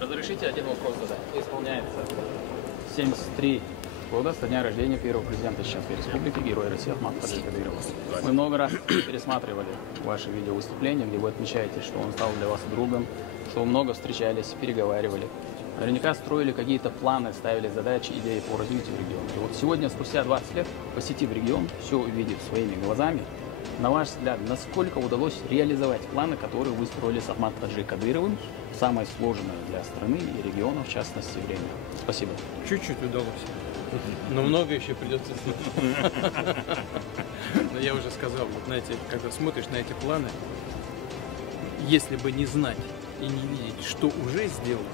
Разрешите один вопрос задать? Исполняется 73 года со дня рождения первого президента Чеченской Республики, героя России Ахмата Хаджи Кадырова. Мы много раз пересматривали ваши видеовыступления, где вы отмечаете, что он стал для вас другом, что вы много встречались, переговаривали. Наверняка строили какие-то планы, ставили задачи, идеи по развитию региона. И вот сегодня, спустя 20 лет, посетив регион, все увидев своими глазами, на ваш взгляд, насколько удалось реализовать планы, которые вы строили с Ахматом Хаджи Кадыровым в самое сложное для страны и региона, в частности, время? Спасибо. Чуть-чуть удалось. Но много еще придется сделать. Но я уже сказал, вот знаете, когда смотришь на эти планы, если бы не знать и не видеть, что уже сделано,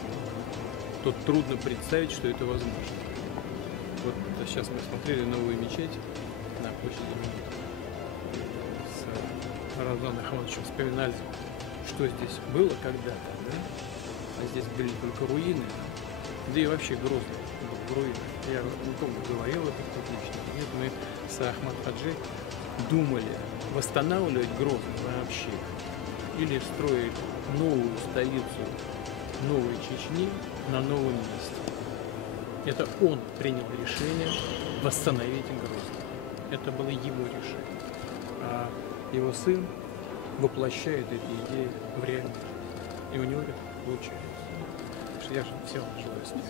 то трудно представить, что это возможно. Вот сейчас мы смотрели новую мечеть на площади с Рамзаном Ахматовичем, вспоминали, что здесь было когда-то, да? А здесь были только руины, да и вообще Грозный был в руинах. Я не помню, говорил это публично. Нет, мы с Ахмат Хаджи думали восстанавливать Грозный вообще или строить новую столицу новой Чечни на новом месте. Это он принял решение восстановить Грозный. Это было его решение. А его сын воплощает эти идеи в реальность. И у него это получается. Я же всем желаю успеха.